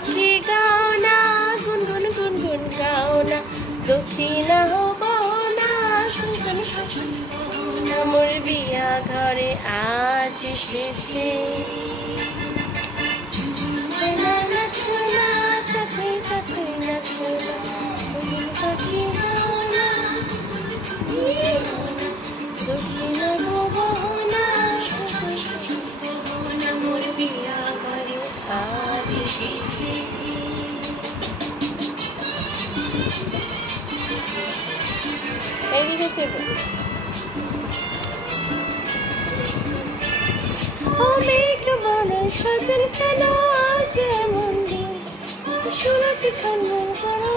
পাখি গাও না গুনগুন গুনগুন গাও না দক্ষিণা বহনা শুনশুন শুনশুন মোর বিয়া ঘরে আজ এসেছে নাচো না কাছে কাছে নাচো না পাখি গাও না দক্ষিণা বহনা মোর বিয়া ঘরে আজ এসেছে। এইদিকে চলো মেঘ বনে সজন কেন আজ এমন দিন সুরজ ছন্দন করো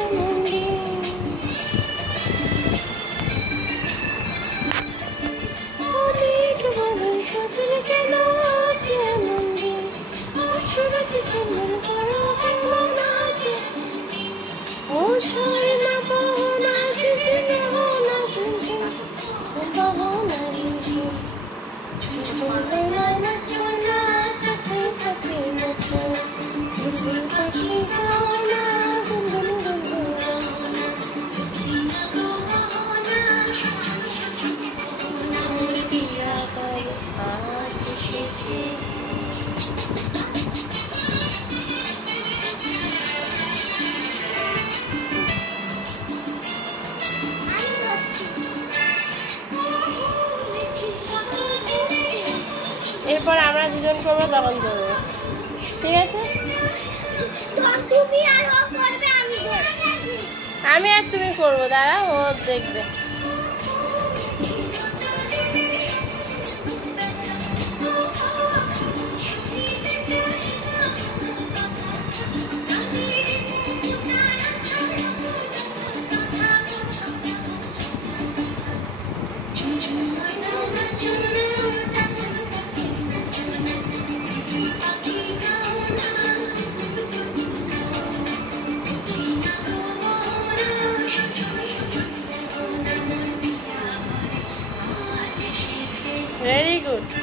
এমন দিন মেঘ বনে সজন কেন আজ এমন দিন সুরজ ছন্দন করো এমন আজ ও স্বর্ণা বহনা শিশিরে হনা শুনছি বহনা রিনছি চলে নাচো না কাছে কাছে নাচো বুলবুল পাখি গাও না গুনগুন গুনগুন মোর বিয়া ঘরে আজ এসেছে। এরপর আমরা দুজন করবো তখন ধরবো, ঠিক আছে? আমি আর তুমি করবো, দাঁড়া ও দেখবে। Very good.